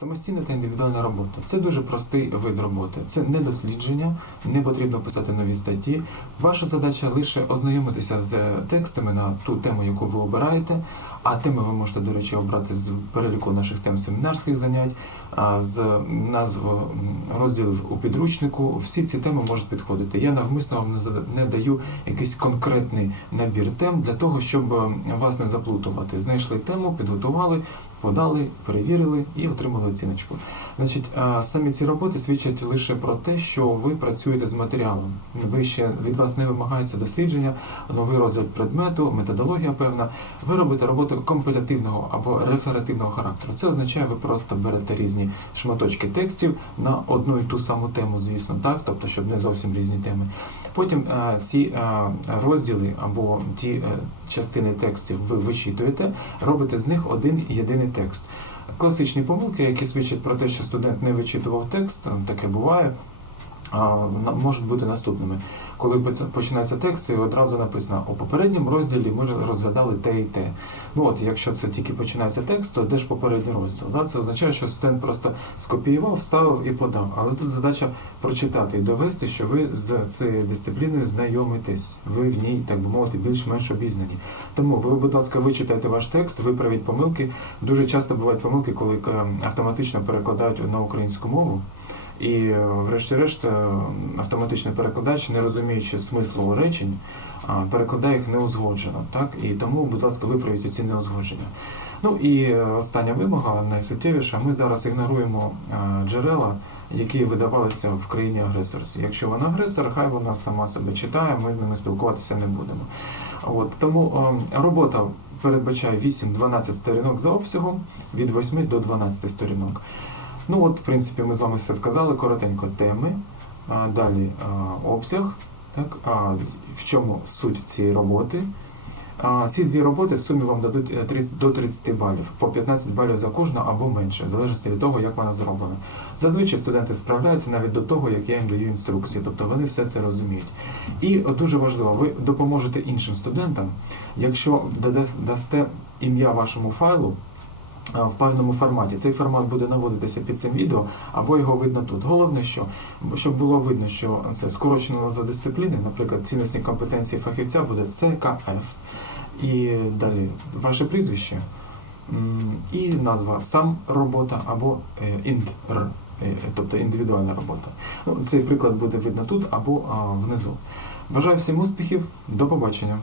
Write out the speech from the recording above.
Самостійна та індивідуальна робота це дуже простий вид роботи. Це не дослідження, не потрібно писати нові статті. Ваша задача лише ознайомитися з текстами на ту тему, яку ви обираєте. А теми ви можете, до речі, обрати з переліку наших тем семінарських занять, з назв розділів у підручнику. Всі ці теми можуть підходити. Я навмисно вам не даю якийсь конкретний набір тем для того, щоб е, вас не заплутувати. Знайшли тему, підготували, подали, перевірили і отримали оціночку. Значить, самі ці роботи свідчать лише про те, що ви працюєте з матеріалом. Ви ще від вас не вимагається дослідження, новий розгляд предмету, методологія певна. Ви робите роботу компілятивного або реферативного характеру. Це означає, ви просто берете різні шматочки текстів на одну і ту саму тему, звісно, так, тобто, щоб не зовсім різні теми. Потім е, ці е, розділи або ті е, частини текстів ви вичитуєте, робите з них один єдиний текст. Класичні помилки, які свідчать про те, що студент не вичитував текст, таке буває, можуть бути наступними. Коли починається текст, і одразу написано у попередньому розділі ми розглядали те і те. Ну от, якщо це тільки починається текст, то де ж попередній розділ? Да? Це означає, що студент просто скопіював, вставив і подав. Але тут задача прочитати і довести, що ви з цією дисципліною знайомитесь. Ви в ній, так би мовити, більш-менш обізнані. Тому ви, будь ласка, вичитайте ваш текст, виправіть помилки. Дуже часто бувають помилки, коли е, автоматично перекладають на українську мову. І, е, врешті-решт, е, автоматичний перекладач, не розуміючи смислу речень, перекладає їх неузгоджено. Так? І тому, будь ласка, виправіть ці неузгодження. Ну і е, остання вимога, найсуттєвіша, ми зараз ігноруємо е, джерела, які видавалися в країні агресорці. Якщо вона агресор, хай вона сама себе читає, ми з ними спілкуватися не будемо. От, тому е, робота передбачає 8-12 сторінок за обсягом, від 8 до 12 сторінок. Ну от, в принципі, ми з вами все сказали, коротенько теми, далі обсяг, так, в чому суть цієї роботи. Ці дві роботи в сумі вам дадуть е, 30, до 30 балів, по 15 балів за кожну або менше, в залежності від того, як вона зроблена. Зазвичай студенти справляються навіть до того, як я їм даю інструкції, тобто вони все це розуміють. І дуже важливо, ви допоможете іншим студентам, якщо дасте ім'я вашому файлу, в певному форматі. Цей формат буде наводитися під цим відео, або його видно тут. Головне, що щоб було видно, що це скорочено за дисципліни, наприклад, цінності компетенції фахівця буде ЦКФ. І далі ваше прізвище і назва сам робота або е, ІНДР, е, тобто індивідуальна робота. Ну, цей приклад буде видно тут або внизу. Бажаю всім успіхів, до побачення.